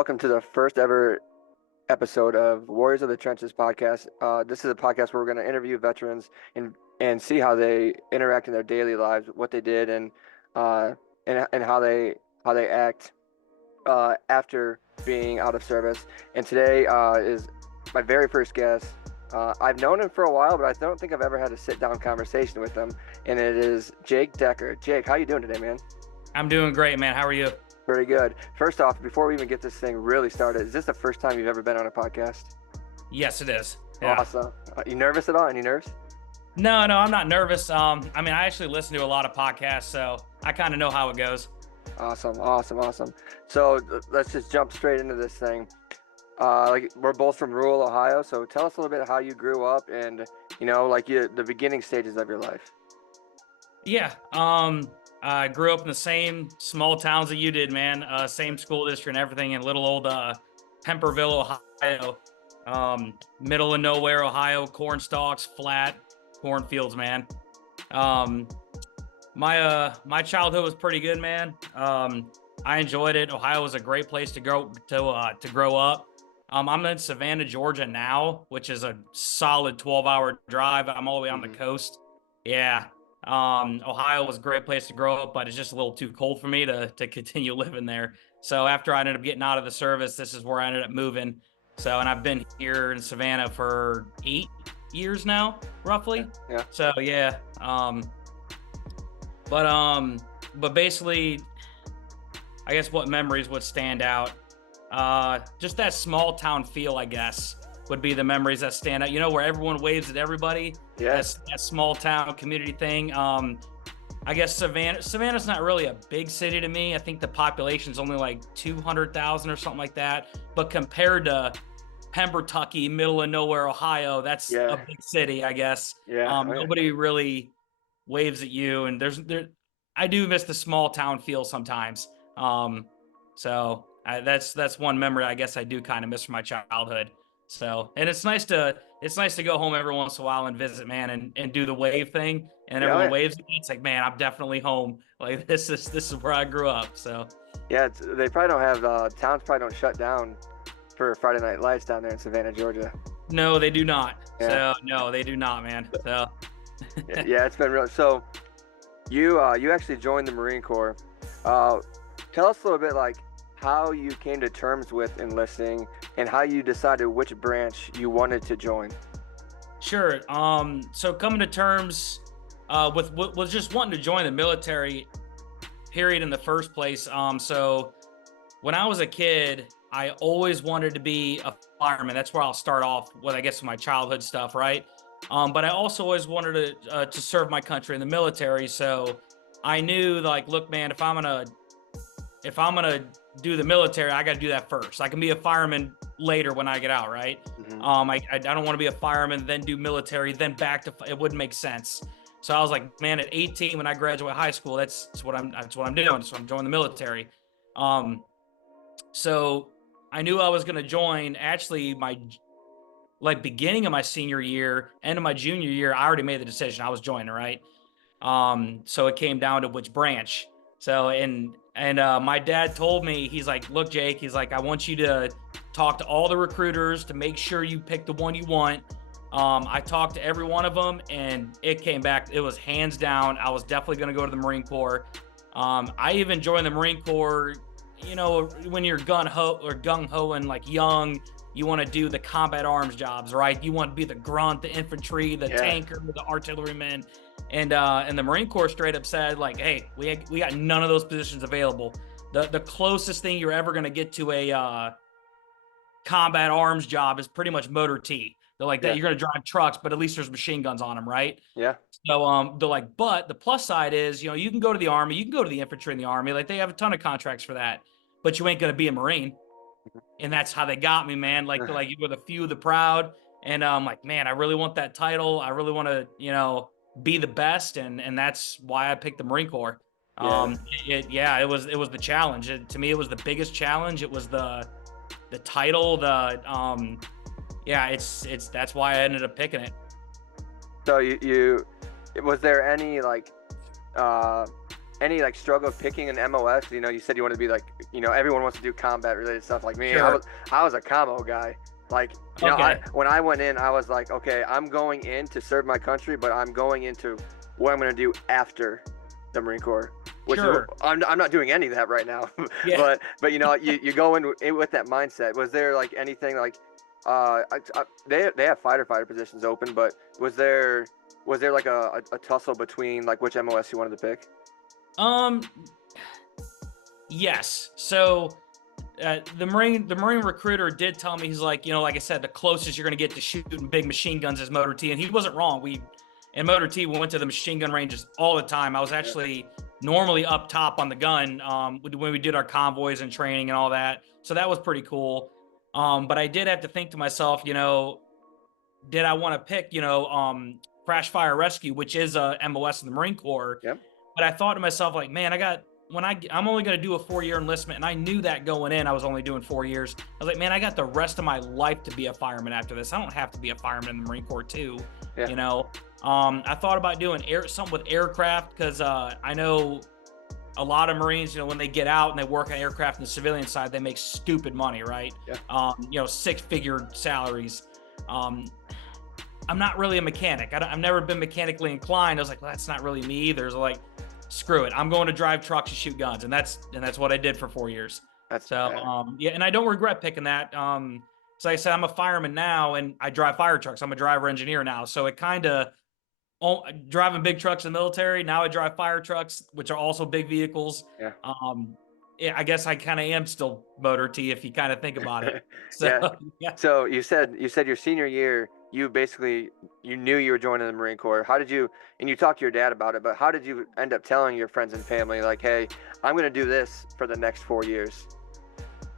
welcome to the first ever episode of Warriors of the Trenches podcast. This is a podcast where we're going to interview veterans and see how they interact in their daily lives, what they did, and how they act after being out of service. And today is my very first guest. I've known him for a while, but I don't think I've ever had a sit-down conversation with him. And it is Jake Decker. Jake, how you doing today, man? I'm doing great, man. How are you? Very good. First off, before we even get this thing really started, is this the first time you've ever been on a podcast? Yes, it is. Yeah. Awesome. You nervous at all? Any nerves? No, I'm not nervous. I actually listen to a lot of podcasts, so I kind of know how it goes. Awesome. So let's just jump straight into this thing. We're both from rural Ohio, so tell us a little bit how you grew up and, the beginning stages of your life. Yeah. I grew up in the same small towns that you did, man. Same school district and everything in little old Pemberville, Ohio. Middle of nowhere, Ohio, corn stalks, flat cornfields, man. My childhood was pretty good, man. I enjoyed it. Ohio was a great place to grow up. I'm in Savannah, Georgia now, which is a solid 12-hour drive. I'm all the way on the coast. Yeah. Ohio was a great place to grow up, but it's just a little too cold for me to continue living there. So after I ended up getting out of the service, this is where I ended up moving. So, and I've been here in Savannah for 8 years now, roughly. Yeah. So yeah. But basically, I guess what memories would stand out? Just that small town feel, I guess, would be the memories that stand out. Where everyone waves at everybody. Yes. That small town community thing. I guess Savannah's not really a big city to me. I think the population's only like 200,000 or something like that. But compared to Pembertucky, middle of nowhere, Ohio, that's a big city, I guess. Yeah. Nobody really waves at you, and I do miss the small town feel sometimes. So that's one memory I guess I do kind of miss from my childhood. So, and it's nice to go home every once in a while and visit, man, and do the wave thing. And everyone waves at me. It's like, man, I'm definitely home. Like this is where I grew up. So yeah, they probably don't have towns probably don't shut down for Friday Night Lights down there in Savannah, Georgia. No, they do not. Yeah. So no, they do not, man. So yeah, it's been real. So you actually joined the Marine Corps. Tell us a little bit like how you came to terms with enlisting and how you decided which branch you wanted to join. Sure. So coming to terms with just wanting to join the military, period, in the first place. So when I was a kid, I always wanted to be a fireman. That's where I'll start off with, I guess, my childhood stuff, right? But I also always wanted to serve my country in the military. So I knew, like, look, man, if I'm gonna do the military, I got to do that first. I can be a fireman later when I get out, right? Mm-hmm. I don't want to be a fireman, then do military, then back to it wouldn't make sense. So I was like, man, at 18 when I graduate high school, that's what I'm doing. So I'm joining the military. So I knew I was going to join. Actually, my beginning of my senior year, end of my junior year, I already made the decision. I was joining, right? So it came down to which branch. So and my dad told me, he's like, look, Jake, he's like, I want you to talk to all the recruiters to make sure you pick the one you want. I talked to every one of them, and it came back. It was hands down. I was definitely going to go to the Marine Corps. I even joined the Marine Corps. When you're gung-ho and like young, you want to do the combat arms jobs, right? You want to be the grunt, the infantry, the tanker, the artilleryman. And the Marine Corps straight up said, like, hey, we got none of those positions available. The closest thing you're ever going to get to a combat arms job is pretty much motor T. They're like, that you're going to drive trucks, but at least there's machine guns on them, right? Yeah. So they're like, but the plus side is, you can go to the Army, you can go to the infantry in the Army. Like, they have a ton of contracts for that, but you ain't going to be a Marine. And that's how they got me, man. Like you were the few of the proud. And I'm like, man, I really want that title. I really want to, be the best. And that's why I picked the Marine Corps. It was the challenge. To me, it was the biggest challenge. It was the title, that's why I ended up picking it. So you was there any like any like struggle picking an MOS? You know, you said you want to be like, you know, everyone wants to do combat related stuff. Like me, Sure. I was a combo guy. Like, you know, Okay. when I went in, I was like, okay, I'm going in to serve my country, but I'm going into what I'm going to do after the Marine Corps, which is Sure. I'm not doing any of that right now. Yeah. But you know, you go in with that mindset. Was there like anything like they have fighter positions open, but was there like a tussle between like which MOS you wanted to pick? Um. Yes. So the Marine recruiter did tell me, he's like, like I said, the closest you're going to get to shooting big machine guns is Motor T, and he wasn't wrong. In Motor T, we went to the machine gun ranges all the time. I was actually normally up top on the gun when we did our convoys and training and all that. So that was pretty cool. But I did have to think to myself, did I want to pick, crash fire rescue, which is a MOS in the Marine Corps? Yep. But I thought to myself, like, man, I'm only going to do a 4-year enlistment, and I knew that going in, I was only doing 4 years. I was like, man, I got the rest of my life to be a fireman after this. I don't have to be a fireman in the Marine Corps too. Yeah. I thought about doing something with aircraft, because I know a lot of Marines, when they get out and they work on aircraft in the civilian side, they make stupid money, right? Yeah. 6-figure salaries. I'm not really a mechanic. I've never been mechanically inclined. I was like, well, that's not really me either. So like, screw it. I'm going to drive trucks and shoot guns, and that's what I did for 4 years. Yeah, and I don't regret picking that. So like I said, I'm a fireman now, and I drive fire trucks. I'm a driver engineer now, so it kind of driving big trucks in the military. Now I drive fire trucks, which are also big vehicles. Yeah. Yeah, I guess I kind of am still Motor T if you kind of think about it. So Yeah. yeah. So you said your senior year, you knew you were joining the Marine Corps. How did you, and you talked to your dad about it, but how did you end up telling your friends and family, like, hey, I'm going to do this for the next 4 years?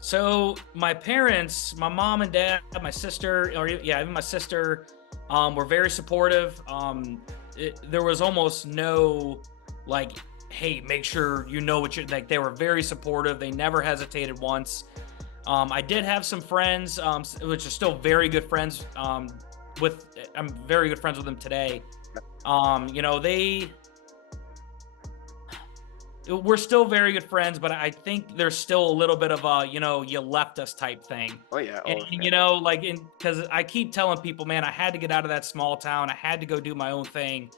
So my parents, my mom and dad, my sister, even my sister, were very supportive. There was almost no like, hey, make sure you know what you're like. They were very supportive. They never hesitated once. I did have some friends, which are still very good friends. I'm very good friends with them today. We're still very good friends, but I think there's still a little bit of a, you left us type thing. Oh yeah. And, because I keep telling people, man, I had to get out of that small town. I had to go do my own thing.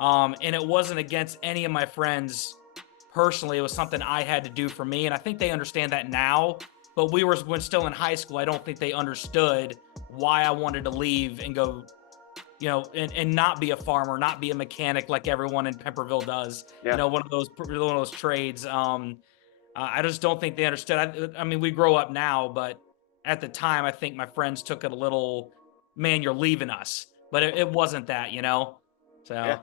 And it wasn't against any of my friends personally. It was something I had to do for me. And I think they understand that now. But when still in high school, I don't think they understood why I wanted to leave and go, and not be a farmer, not be a mechanic like everyone in Pemberville does. Yeah. One of those trades. I just don't think they understood. I mean, we grow up now, but at the time, I think my friends took it a little, man, you're leaving us. But it wasn't that, So,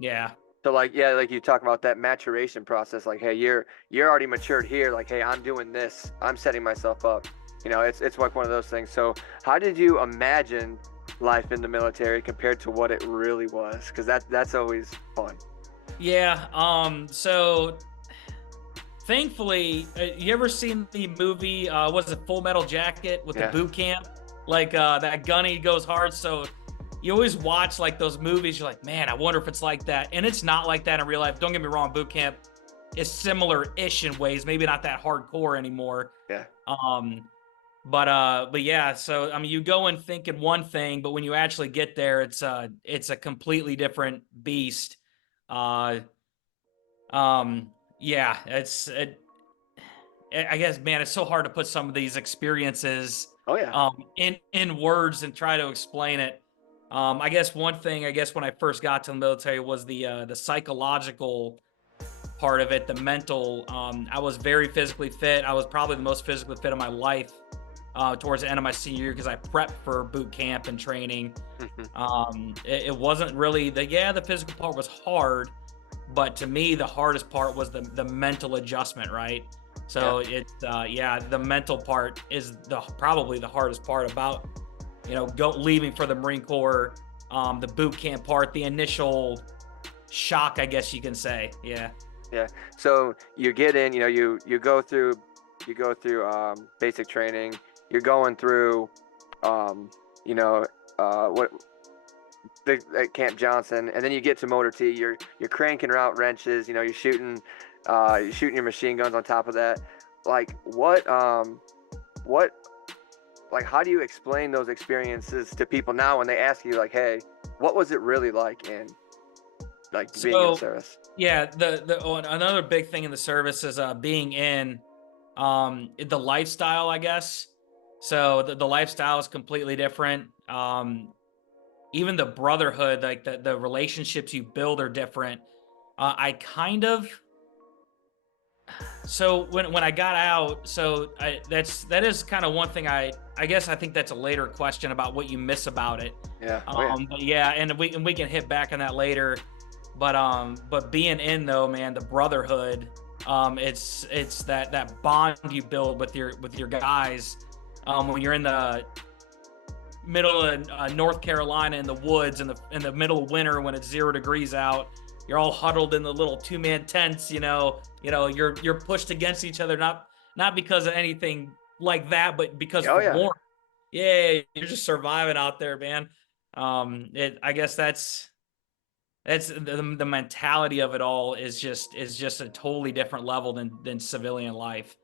yeah. So like, yeah, like you talk about that maturation process, like, hey, you're already matured here. Like, hey, I'm doing this. I'm setting myself up. It's like one of those things. So how did you imagine life in the military compared to what it really was? Because that's always fun. Yeah. So thankfully, you ever seen the movie, was it Full Metal Jacket with the boot camp? Like that gunny goes hard. So you always watch like those movies. You're like, man, I wonder if it's like that. And it's not like that in real life. Don't get me wrong. Boot camp is similar-ish in ways, maybe not that hardcore anymore. Yeah. But yeah, so I mean, you go in thinking one thing, but when you actually get there, it's a completely different beast. Yeah, I guess, man, it's so hard to put some of these experiences Oh yeah. In words and try to explain it. I guess one thing, when I first got to the military was the psychological part of it, the mental. I was very physically fit. I was probably the most physically fit of my life towards the end of my senior year because I prepped for boot camp and training. It wasn't really the physical part was hard, but to me the hardest part was the mental adjustment, right? So the mental part is probably the hardest part about leaving for the Marine Corps. The boot camp part, the initial shock, I guess you can say. Yeah. So you get in, you go through basic training. You're going through what at Camp Johnson, and then you get to Motor T. You're cranking out wrenches. You're shooting shooting your machine guns on top of that. Like what like how do you explain those experiences to people now when they ask you like, hey, what was it really like in like being in the So service? yeah, another big thing in the service is being in the lifestyle, I guess. So the lifestyle is completely different. Even the brotherhood, like the relationships you build are different. I kind of So when I got out, that is kind of one thing I guess I think that's a later question about what you miss about it. Yeah. Oh yeah. But yeah, and we can hit back on that later. But being in though, man, the brotherhood, it's that bond you build with your guys, when you're in the middle of North Carolina in the woods in the middle of winter when it's 0 degrees out. You're all huddled in the little 2-man tents. You're pushed against each other, not because of anything like that, but because Oh for yeah. warmth. Yeah, you're just surviving out there, man. I guess that's the mentality of it all is just a totally different level than civilian life.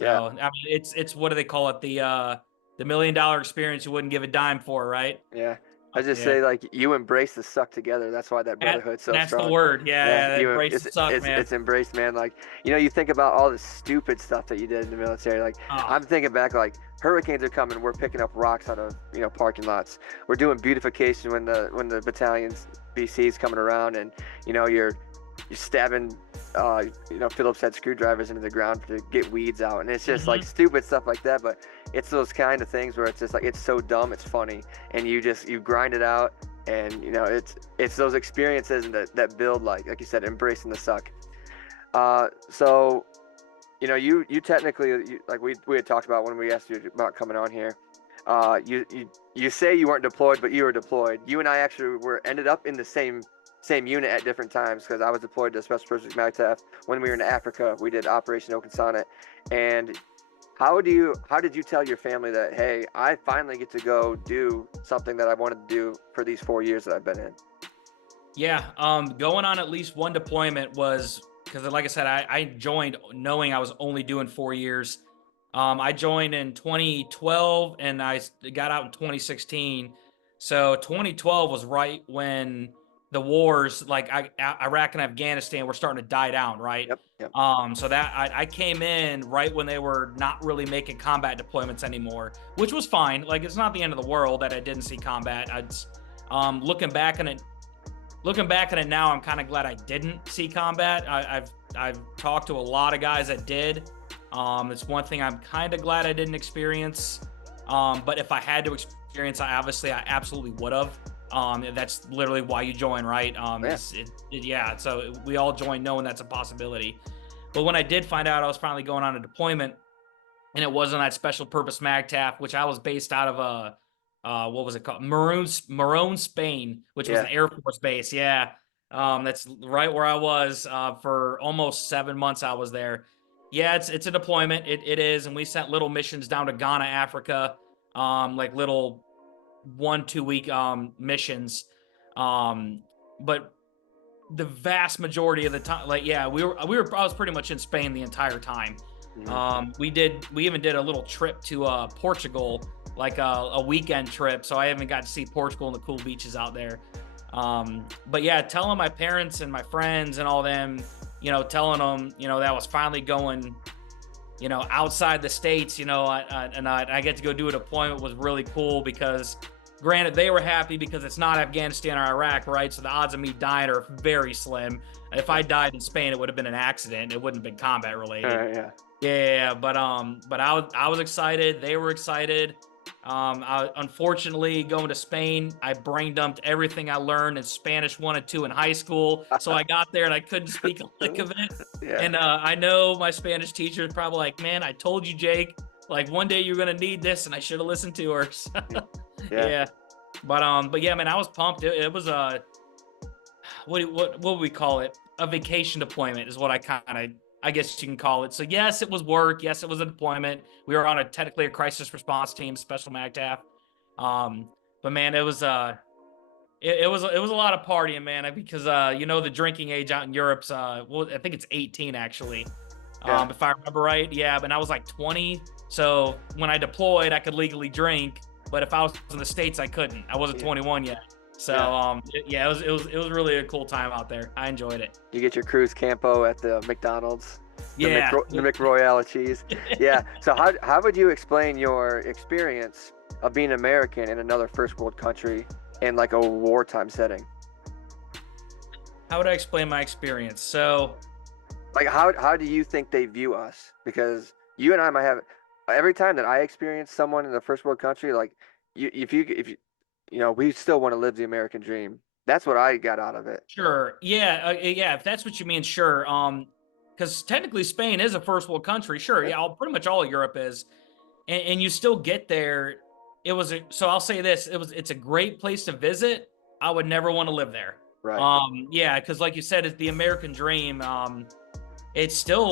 Yeah. So I mean, it's what do they call it? The $1 million experience you wouldn't give a dime for, right? Yeah. I just Yeah, say like you embrace the suck together. That's why that brotherhood's so that's the strong. word. Yeah, Yeah, embrace the suck, man. it's embraced, man. Like you think about all the stupid stuff that you did in the military. Like Oh, I'm thinking back, like hurricanes are coming. We're picking up rocks out of parking lots. We're doing beautification when the battalion's BC's coming around, and you're stabbing Phillips head screwdrivers into the ground to get weeds out, and it's just like hmm stupid stuff like that. But it's those kind of things where it's just like it's so dumb, it's funny, and you grind it out, and it's those experiences and that build like you said, embracing the suck. So you technically like we had talked about when we asked you about coming on here. You say you weren't deployed, but you were deployed. You and I actually were ended up in the same unit at different times because I was deployed to Special Forces MAGTF when we were in Africa. We did Operation Open Sonnet. And how did you tell your family that, hey, I finally get to go do something that I wanted to do for these 4 years that I've been in? yeah. Going on at least one deployment was because, like I said, I joined knowing I was only doing 4 years. I joined in 2012 and got out in 2016. So 2012 was right when the wars, like Iraq and Afghanistan, were starting to die down, right? Yep, yep. So that I came in right when they were not really making combat deployments anymore, which was fine. Like it's not the end of the world that I didn't see combat. Looking back on it, now, I'm kind of glad I didn't see combat. I've talked to a lot of guys that did. It's one thing I'm kind of glad I didn't experience. But if I had to experience, I absolutely would have. That's literally why you join, right? Yeah. Yeah. So we all join knowing that's a possibility. But when I did find out I was finally going on a deployment, and it wasn't that special purpose MAGTF, which I was based out of what was it called? Maroon, Spain, which was an Yeah. Air Force base. Yeah. That's right where I was for almost 7 months. I was there. Yeah, it's a deployment. It is, and we sent little missions down to Ghana, Africa, like little 1-2 week missions. But the vast majority of the time, like yeah, I was pretty much in Spain the entire time. Hmm. We even did a little trip to Portugal, like a weekend trip. So I haven't got to see Portugal and the cool beaches out there. But yeah, telling my parents and my friends and all them, telling them, that I was finally going, outside the States, and I get to go do a deployment was really cool because granted, they were happy because it's not Afghanistan or Iraq, right? So the odds of me dying are very slim. If I died in Spain, it would have been an accident. It wouldn't have been combat All related. right. Yeah. Yeah, but I was excited. They were excited. Unfortunately, going to Spain, I brain dumped everything I learned in Spanish 1 and 2 in high school. So I got there and I couldn't speak a lick of it. Yeah. And I know my Spanish teacher is probably like, "Man, I told you, Jake. Like one day you're gonna need this, and I should have listened to her." So, Yeah. yeah, but yeah, man, I was pumped. It was a what would we call it? A vacation deployment is what I guess you can call it. So yes, it was work. Yes, it was a deployment. We were on technically a crisis response team, special MAGTF. But man, it was it was a lot of partying, man, because the drinking age out in Europe's well, I think it's 18 actually. Yeah. If I remember right. Yeah, but I was like 20. So when I deployed, I could legally drink, but if I was in the States, I couldn't. I wasn't Yeah. 21 yet. So Yeah. yeah, it was really a cool time out there. I enjoyed it. You get your Cruz Campo at the McDonald's, Yeah. The McRoyale cheese. Yeah. So how would you explain your experience of being American in another first world country in like a wartime setting? How would I explain my experience? So Like how do you think they view us? Because you and I might have every time that I experience someone in a first world country, like if you we still want to live the American dream. That's what I got out of it. sure. Yeah, yeah, if that's what you mean, sure. Because technically Spain is a first world country. Sure, Yeah. yeah, pretty much all of Europe is. And you still get there. So I'll say this, it's a great place to visit. I would never want to live there. Right. Yeah, because like you said, it's the American dream. It's still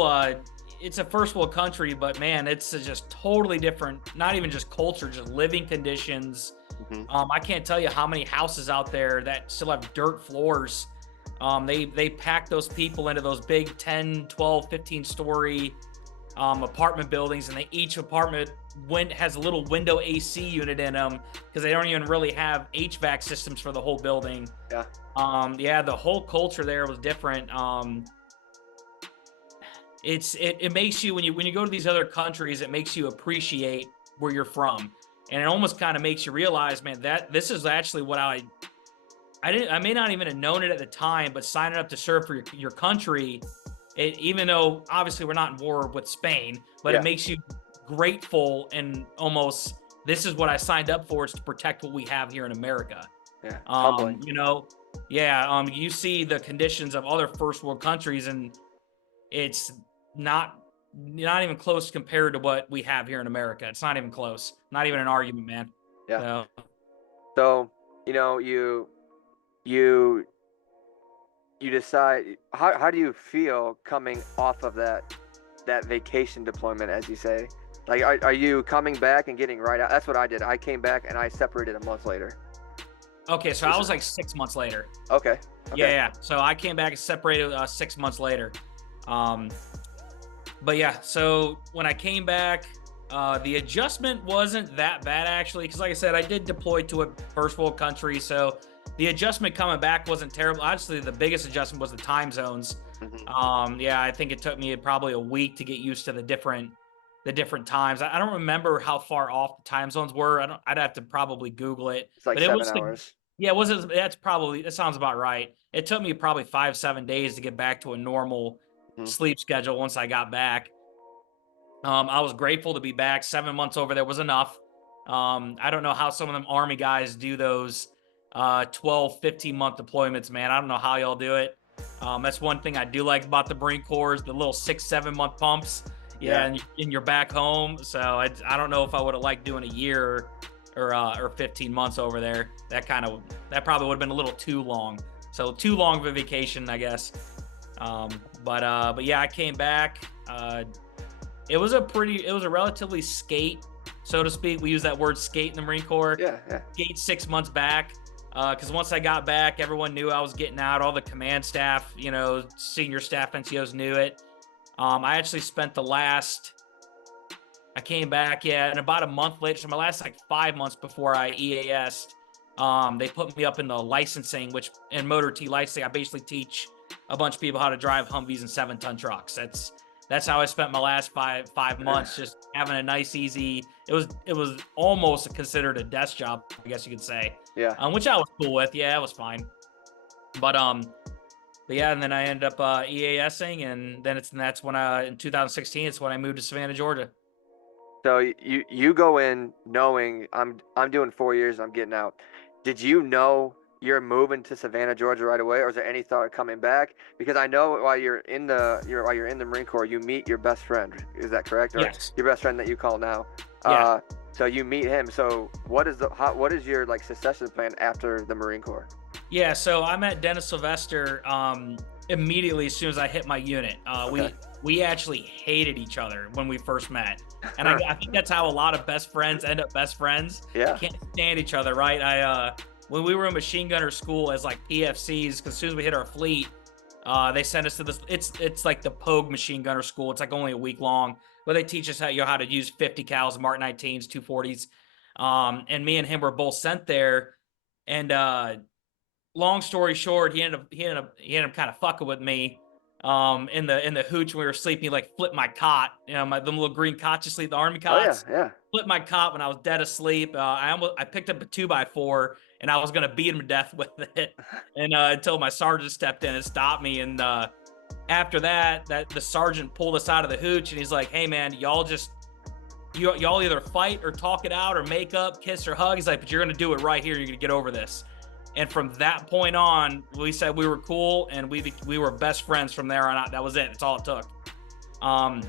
it's a first world country, but man, it's just totally different, not even just culture, just living conditions. Hmm. I can't tell you how many houses out there that still have dirt floors. They pack those people into those big 10, 12, 15-story apartment buildings, and each apartment has a little window AC unit in them because they don't even really have HVAC systems for the whole building. Yeah. Yeah, the whole culture there was different. It makes you, when you go to these other countries, it makes you appreciate where you're from, and it almost kind of makes you realize, man, that this is actually what I may not even have known it at the time, but signing up to serve for your country, even though obviously we're not in war with Spain, but Yeah. it makes you grateful, and almost, this is what I signed up for, is to protect what we have here in America. Yeah. Humbling. Yeah, you see the conditions of other first world countries, and it's not even close compared to what we have here in America. It's not even close. Not even an argument, man. Yeah. So, So, you you decide how do you feel coming off of that vacation deployment, as you say? Like are you coming back and getting right out? That's what I did. I came back and I separated a month later. okay, so I was like 6 months later. Okay. Yeah, Okay. yeah. So I came back and separated 6 months later. Um, but yeah, so when I came back, the adjustment wasn't that bad actually, because like I said, I did deploy to a first world country, so the adjustment coming back wasn't terrible. Honestly, the biggest adjustment was the time zones. Yeah, I think it took me probably a week to get used to the different times. I don't remember how far off the time zones were. I'd have to probably Google it, It's like but it 7 hours. yeah, it wasn't. That sounds about right. It took me probably 5-7 days to get back to a normal Mhm. sleep schedule once I got back. I was grateful to be back. 7 months over there was enough. I don't know how some of them Army guys do those 12, 15-month deployments, man. I don't know how y'all do it. That's one thing I do like about the Marine Corps, is the little 6-7 month pumps. Yeah, Yeah. and you're back home. So I don't know if I would have liked doing a year or 15 months over there. That probably would have been a little too long. So too long of a vacation, I guess. But yeah, I came back. It was a relatively skate, so to speak. We use that word skate in the Marine Corps. Yeah. Yeah. Skate 6 months back. Because once I got back, everyone knew I was getting out. All the command staff, senior staff NCOs knew it. I actually spent I came back, yeah, and about a month later, so my last like 5 months before I EAS'd, they put me up in the licensing, which in motor T licensing, I basically teach a bunch of people how to drive Humvees and 7-ton trucks. That's how I spent my last five months, just having a nice, easy. It was almost considered a desk job, I guess you could say. Yeah. Which I was cool with. Yeah, it was fine. But yeah, and then I ended up EASing, and then that's when in 2016, it's when I moved to Savannah, Georgia. So you go in knowing I'm doing 4 years, I'm getting out. Did you know you're moving to Savannah, Georgia right away, or is there any thought of coming back? Because I know while you're in the Marine Corps, you meet your best friend. Is that correct? Or Yes. your best friend that you call now. Yeah. So you meet him. So what is your like succession plan after the Marine Corps? Yeah, so I met Dennis Sylvester immediately as soon as I hit my unit. Okay. We actually hated each other when we first met, and I think that's how a lot of best friends end up best friends. Yeah. Can't stand each other, right? when we were in machine gunner school as like PFCs, because as soon as we hit our fleet, they sent us to this. It's like the Pogue machine gunner school. It's like only a week long, but they teach us how to use 50 cals, Mark 19s, 240s. And me and him were both sent there. And long story short, he ended up kind of fucking with me. In the hooch when we were sleeping, he like flipped my cot. You know, them little green cots you sleep, the army Oh yeah, cots. yeah. Flipped my cot when I was dead asleep. I picked up a 2x4 and I was gonna beat him to death with it. And until my sergeant stepped in and stopped me. And after that, the sergeant pulled us out of the hooch and he's like, "Hey man, y'all either fight or talk it out or make up, kiss or hug." He's like, "But you're gonna do it right here. You're gonna get over this." And from that point on, we said we were cool, and we were best friends from there on out. That was it. That's all it took. Um,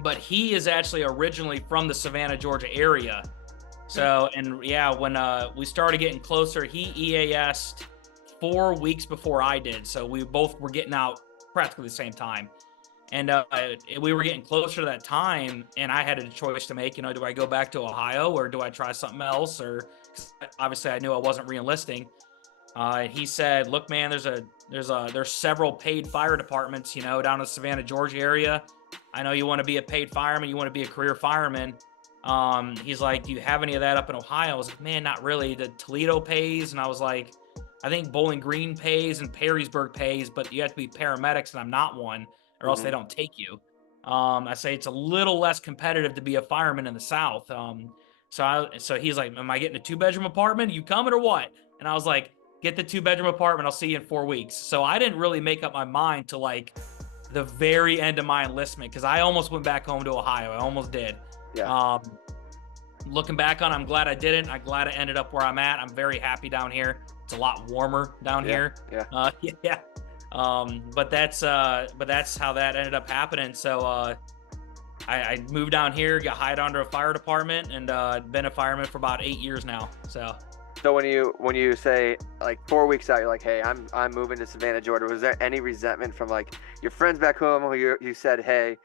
but he is actually originally from the Savannah, Georgia area. So, and yeah, when we started getting closer, he EAS'd 4 weeks before I did. So we both were getting out practically the same time. And we were getting closer to that time, and I had a choice to make. You know, do I go back to Ohio or do I try something else? Or 'cause obviously, I knew I wasn't re-enlisting. He said, "Look, man, there's several paid fire departments, you know, down in the Savannah, Georgia area. I know you want to be a paid fireman, you want to be a career fireman." He's like, "Do you have any of that up in Ohio?" I was like, "Man, not really. The Toledo pays," and I was like, "I think Bowling Green pays and Perrysburg pays, but you have to be paramedics, and I'm not one, or else Hmm. they don't take you." I say it's a little less competitive to be a fireman in the South. So he's like, "Am I getting a 2-bedroom apartment? You coming or what?" And I was like, "Get the 2-bedroom apartment. I'll see you in 4 weeks." So I didn't really make up my mind to like the very end of my enlistment because I almost went back home to Ohio. I almost did. Yeah, Um, Looking back on, I'm glad I didn't. I'm glad I ended up where I'm at. I'm very happy down here. It's a lot warmer down yeah, here. yeah. Yeah. But that's how that ended up happening. So I moved down here, got hired under a fire department, and been a fireman for about 8 years now. So So when you say like 4 weeks out, you're like, "Hey, I'm moving to Savannah, Georgia." Was there any resentment from like your friends back home who you said, "Hey,"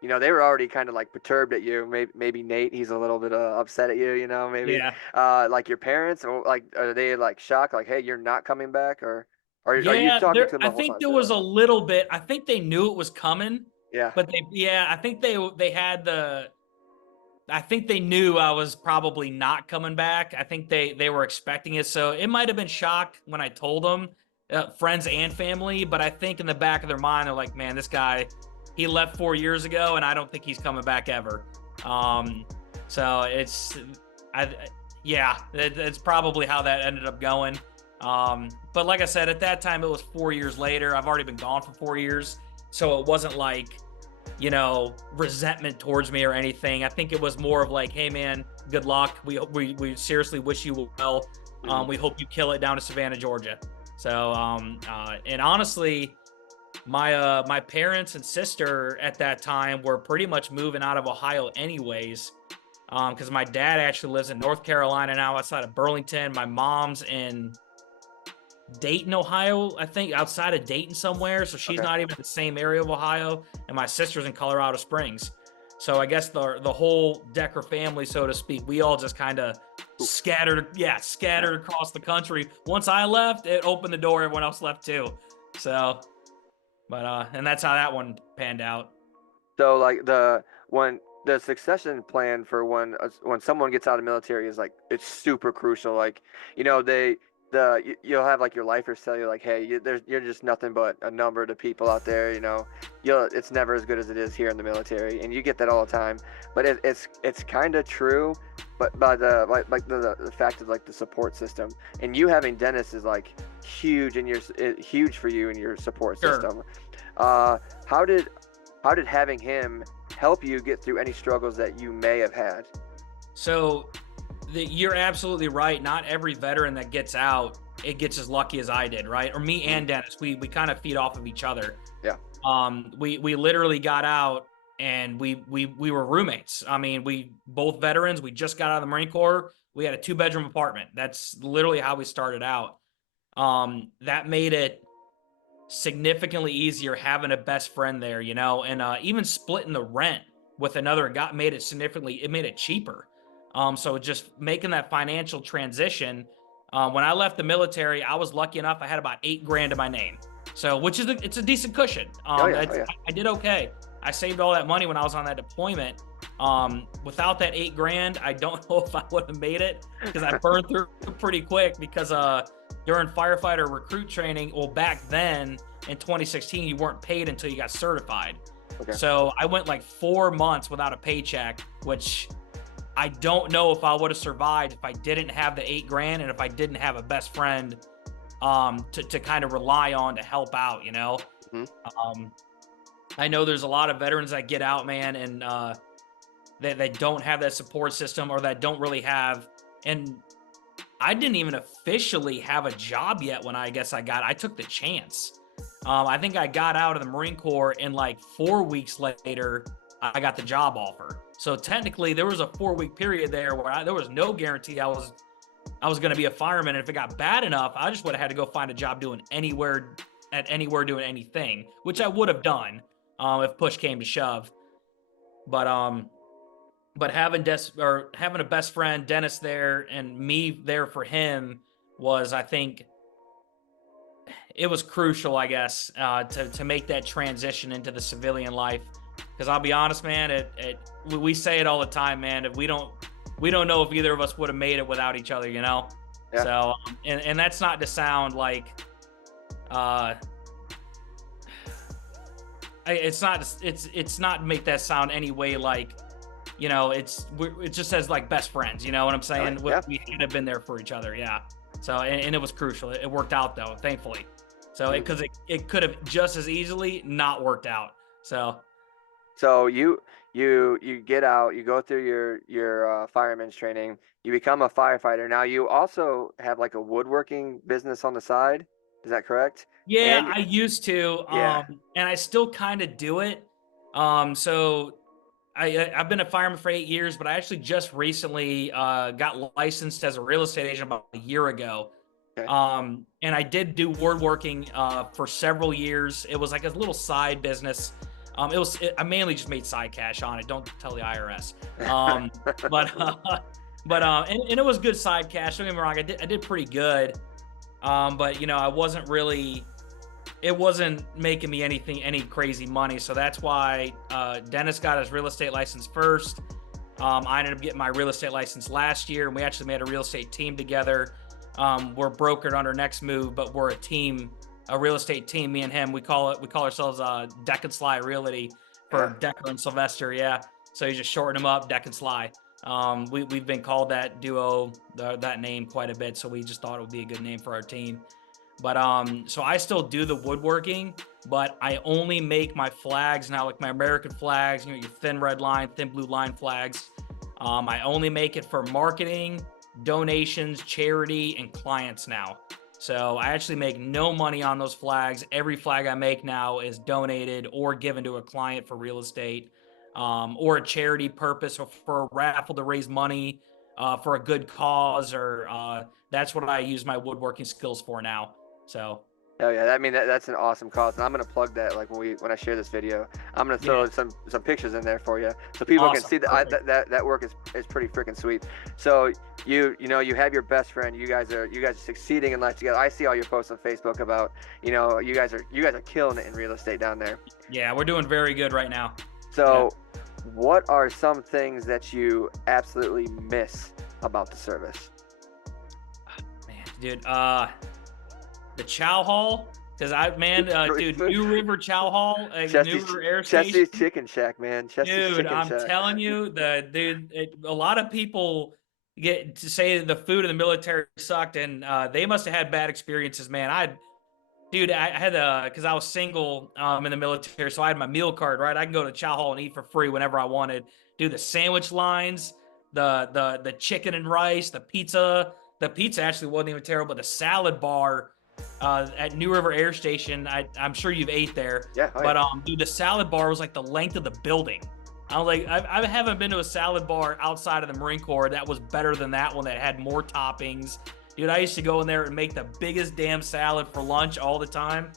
you know, they were already kind of like perturbed at you. Maybe Nate, he's a little bit upset at you. You know, maybe yeah. like your parents, or like are they like shocked, like, "Hey, you're not coming back," or are you Yeah, talking to there them I the whole think time there still? was a little bit. I think they knew it was coming, Yeah. but I think they had I think they knew I was probably not coming back. I think they were expecting it. So it might have been shock when I told them, friends and family, but I think in the back of their mind they're like, "Man, this guy, he left 4 years ago and I don't think he's coming back ever." Um so I yeah, it's probably how that ended up going. But like I said, at that time it was 4 years later. I've already been gone for 4 years. So it wasn't like, you know, resentment towards me or anything. I think it was more of like, "Hey man, good luck. We seriously wish you well. Hmm. We hope you kill it down to Savannah, Georgia." So and honestly, my parents and sister at that time were pretty much moving out of Ohio anyways. Because my dad actually lives in North Carolina now, outside of Burlington. My mom's in Dayton, Ohio, I think, outside of Dayton somewhere. So she's Okay. not even in the same area of Ohio. And my sister's in Colorado Springs. So I guess the whole Decker family, so to speak, we all just kind of Oof. Yeah. scattered across the country. Once I left, it opened the door, everyone else left too. So, but and that's how that one panned out. So like when the succession plan for when someone gets out of the military is like it's super crucial. Like, you know, you'll have like your lifers tell you like, "Hey, you're just nothing but a number to people out there." You know, it's never as good as it is here in the military, and you get that all the time. But it's kind of true. But by the fact of like the support system, and you having Dennis is like huge in huge for you in your support Sure. system. Uh, how did having him help you get through any struggles that you may have had? So you're absolutely right. Not every veteran that gets out, it gets as lucky as I did, right? Or me Mhm. and Dennis, we kind of feed off of each other. Yeah. We literally got out and we were roommates. I mean, we both veterans. We just got out of the Marine Corps. We had a 2-bedroom apartment. That's literally how we started out. That made it significantly easier having a best friend there, you know, and even splitting the rent with another got made it cheaper. So just making that financial transition, When I left the military, I was lucky enough. I had about $8,000 to my name. So, which is it's a decent cushion. Oh yeah, oh yeah. I did okay. I saved all that money when I was on that deployment. Without that $8,000, I don't know if I would have made it, because I burned through pretty quick, because during firefighter recruit training, well, back then in 2016, you weren't paid until you got certified. Okay. So I went like 4 months without a paycheck, which I don't know if I would have survived if I didn't have the $8,000 and if I didn't have a best friend to kind of rely on to help out, you know. Mm-hmm. I know there's a lot of veterans that get out, man, and they don't have that support system, or that don't really have. And I didn't even officially have a job yet when I took the chance. I think I got out of the Marine Corps, and like 4 weeks later, I got the job offer. So technically, there was a 4-week period there where there was no guarantee I was going to be a fireman. And if it got bad enough, I just would have had to go find a job doing anywhere doing anything, which I would have done if push came to shove. But having a best friend, Dennis, there, and me there for him was, I think, it was crucial, I guess, to make that transition into the civilian life. Because I'll be honest, man, we say it all the time, man. We don't know if either of us would have made it without each other, you know. Yeah. So, and that's not to sound like, it's not to make that sound any way like, you know, it just says like best friends, you know what I'm saying? Yeah. We should have been there for each other, yeah. So, and it was crucial. It worked out though, thankfully. So, because it could have just as easily not worked out. So you get out, you go through your fireman's training, you become a firefighter. Now you also have like a woodworking business on the side. Is that correct? Yeah, I used to, Yeah. and I still kind of do it. So I've been a fireman for 8 years, but I actually just recently got licensed as a real estate agent about a year ago. Okay. And I did do woodworking for several years. It was like a little side business. I mainly just made side cash on it. Don't tell the IRS. And it was good side cash. Don't get me wrong. I did pretty good. But you know, it wasn't making me any crazy money. So that's why Dennis got his real estate license first. I ended up getting my real estate license last year, and we actually made a real estate team together. We're brokered under Next Move, but we're a real estate team. Me and him, we call ourselves Deck and Sly Realty for Decker and Sylvester. Yeah. So you just shorten them up, Deck and Sly. We've been called that duo, that name quite a bit. So we just thought it would be a good name for our team. But so I still do the woodworking, but I only make my flags now, like my American flags, you know, your thin red line, thin blue line flags. I only make it for marketing, donations, charity, and clients now. So I actually make no money on those flags. Every flag I make now is donated or given to a client for real estate, or a charity purpose, or for a raffle to raise money for a good cause, or that's what I use my woodworking skills for now. So. Oh yeah, I mean that's an awesome cause, and I'm gonna plug that. Like when I share this video, I'm gonna throw some pictures in there for you, so people can see that work is pretty freaking sweet. So you have your best friend. You guys are succeeding in life together. I see all your posts on Facebook about you guys are killing it in real estate down there. Yeah, we're doing very good right now. So, what are some things that you absolutely miss about the service? Man, dude, the Chow Hall, because dude, New River Chow Hall, New River Air Station. Chesty's Chicken Shack, man. Dude, I'm telling you, a lot of people get to say the food in the military sucked, and they must have had bad experiences, man. I had because I was single in the military, so I had my meal card, right? I can go to Chow Hall and eat for free whenever I wanted. Do the sandwich lines, the chicken and rice, the pizza. The pizza actually wasn't even terrible, but the salad bar at New River Air Station, I'm sure you've ate there. Yeah. But dude, the salad bar was like the length of the building. I was like, I haven't been to a salad bar outside of the Marine Corps that was better than that one, that had more toppings. Dude, I used to go in there and make the biggest damn salad for lunch all the time.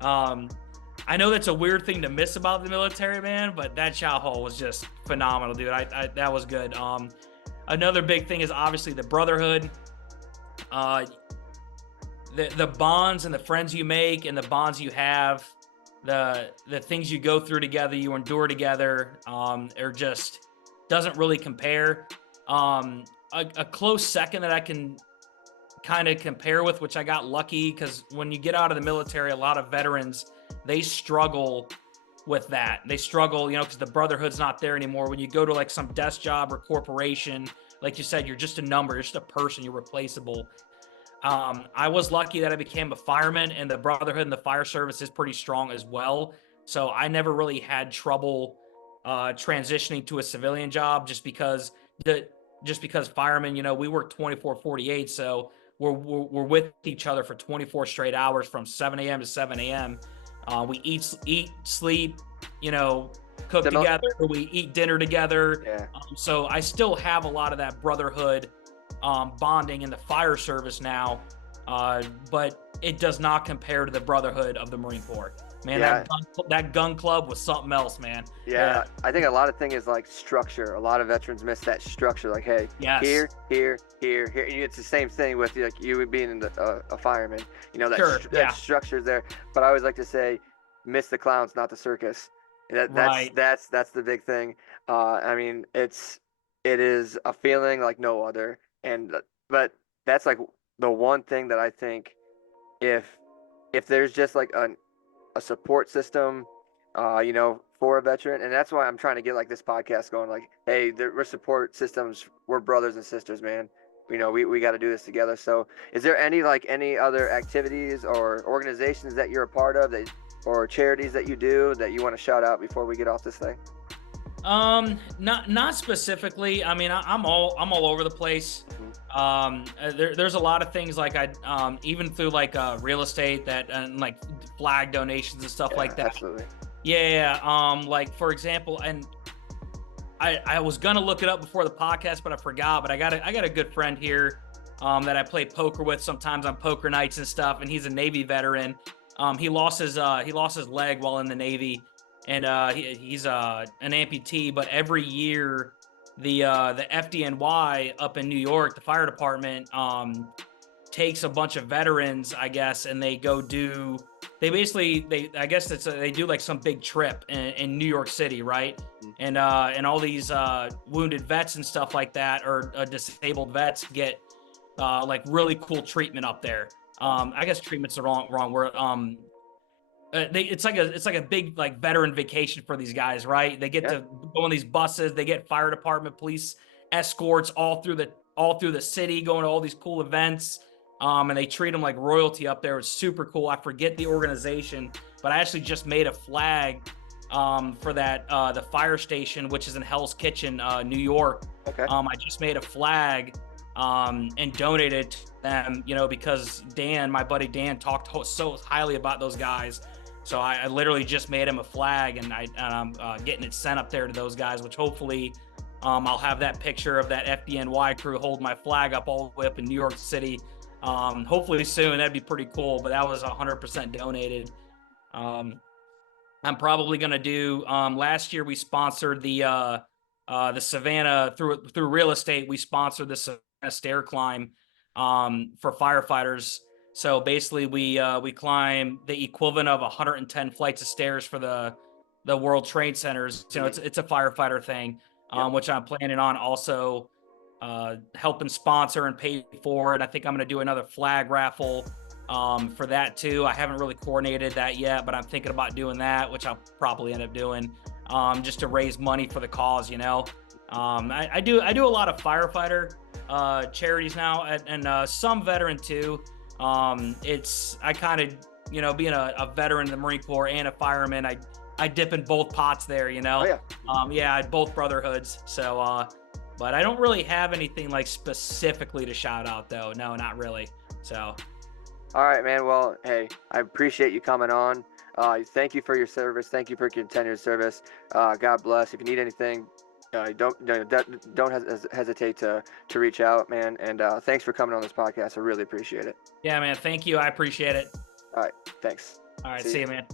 I know that's a weird thing to miss about the military, man, but that Chow Hall was just phenomenal, dude. That was good. Another big thing is obviously the brotherhood. uh, the bonds and the friends you make and the bonds you have, the things you go through together, you endure together, are just doesn't really compare. A close second that I can kind of compare with, which I got lucky because when you get out of the military, a lot of veterans, they struggle with that. They struggle, because the brotherhood's not there anymore. When you go to like some desk job or corporation, like you said, you're just a number, you're just a person, you're replaceable. I was lucky that I became a fireman, and the brotherhood and the fire service is pretty strong as well. So I never really had trouble transitioning to a civilian job just because firemen, we work 24/48, so we're with each other for 24 straight hours from 7 a.m. to 7 a.m. We eat, sleep, cook The mil- together. We eat dinner together. Yeah. So I still have a lot of that brotherhood bonding in the fire service now, but it does not compare to the brotherhood of the Marine Corps. Man, Yeah. that gun club was something else, man. Yeah, I think a lot of thing is like structure. A lot of veterans miss that structure. Like, hey, Yes. here. And it's the same thing with like you being a fireman. That Sure, that structure's there. But I always like to say, miss the clowns, not the circus. Right. That's the big thing. I mean, it is a feeling like no other. But that's like the one thing that I think if there's just like a support system, for a veteran. And that's why I'm trying to get like this podcast going. Like, hey, we're support systems. We're brothers and sisters, man. We got to do this together. So is there any other activities or organizations that you're a part of or charities that you do that you want to shout out before we get off this thing? Not specifically. I mean, I'm all over the place. There's a lot of things like even through like real estate and like flag donations and stuff like that. Absolutely. Yeah. Like for example, and I was gonna look it up before the podcast, but I forgot. But I got a good friend here that I play poker with sometimes on poker nights and stuff, and he's a Navy veteran. He lost his leg while in the Navy, and he's an amputee. But every year, the FDNY up in New York, the fire department, takes a bunch of veterans, I guess, and they go do. They do like some big trip in New York City, right? And all these wounded vets and stuff like that, or disabled vets get like really cool treatment up there. I guess treatment's the wrong word. It's like a big like veteran vacation for these guys, right? They get to go on these buses. They get fire department, police escorts all through the city, going to all these cool events. And they treat them like royalty up there. It's super cool. I forget the organization, but I actually just made a flag for that the fire station, which is in Hell's Kitchen, New York. Okay. I just made a flag and donated it to them, because my buddy Dan, talked so highly about those guys. So I literally just made him a flag, and I'm getting it sent up there to those guys, which hopefully I'll have that picture of that FDNY crew holding my flag up all the way up in New York City. Hopefully soon. That'd be pretty cool, but that was 100% donated. I'm probably going to do, last year we sponsored the Savannah through real estate. We sponsored the Savannah stair climb, for firefighters. So basically we climb the equivalent of 110 flights of stairs for the World Trade Centers. It's a firefighter thing, which I'm planning on also helping sponsor and pay for. And I think I'm going to do another flag raffle for that too. I haven't really coordinated that yet, but I'm thinking about doing that, which I'll probably end up doing just to raise money for the cause. I do a lot of firefighter charities now, and some veteran too. I kind of, being a veteran in the Marine Corps and a fireman, I dip in both pots there, Oh, yeah. Both brotherhoods. So, but I don't really have anything like specifically to shout out though. No, not really. So. All right, man. Well, hey, I appreciate you coming on. Thank you for your service. Thank you for your continued service. God bless. If you need anything, don't hesitate to reach out, man. And thanks for coming on this podcast. I really appreciate it. Yeah, man. Thank you. I appreciate it. All right. Thanks. All right. See you, man.